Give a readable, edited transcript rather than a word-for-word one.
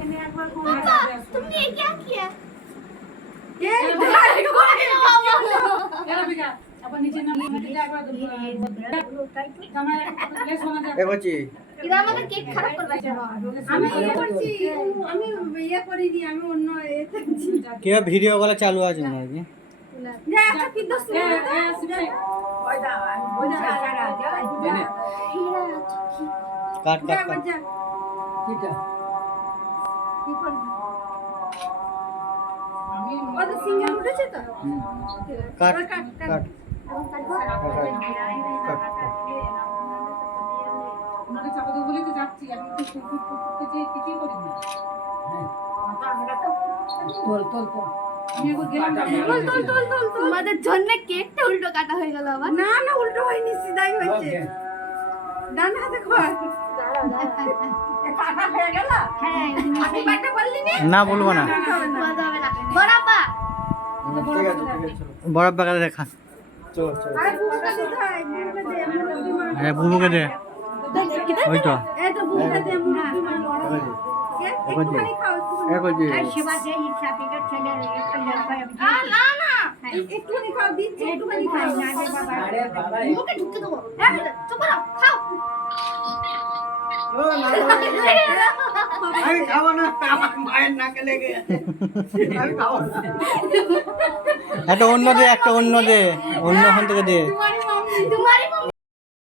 तुमने ये क्या किया? ये अपन नीचे ना এগোচ্ছি इधर আমাদের কেক খারাপ করবে আমি ইয়ে করছি আমি ইয়ে করিনি আমি অন্য এতে কে ভিডিও কল চালু আছে না কি যা একটা কি দোষ কাট কাট কাট আমি ওটা সিঙ্গেল উঠেছে তো কাট কাট কাট ওনাকে চাপা দেবো বলেই তো যাচ্ছি আমি তো শুট করতে যেয়ে কিছুই করি না আমি একবার গেলাম তোমাদের জন্য কেকটা উল্টো কাটা হয়ে গেল আবার না না উল্টো হয়নি সিধাই হয়েছে ডান হাতে খা কাটা হয়ে গেল হ্যাঁ আমি কাটা বললি না বলবো না মজা হবে না বড়াপা ঠিক আছে বরফ বাগালে দেখা চলো চলো আরে বুবুকে দিতে হয় বুবুকে দে মুরগি মার হ্যাঁ বুবুকে দে ওই তো এই তো বুবুকে দে মুরগি মার একটুখানি খাও এগোচ্ছি না না একটুখানি খাও দিচ্ছি একটুখানি খাও মুখে ঢুকে দেবো হ্যাঁ চুপ করো খাও আমি খাবো না আমার মায়ের নাকে লেগে আমি খাবো না একটা অন্য দে অন্য ওখান থেকে দে तुम्हारी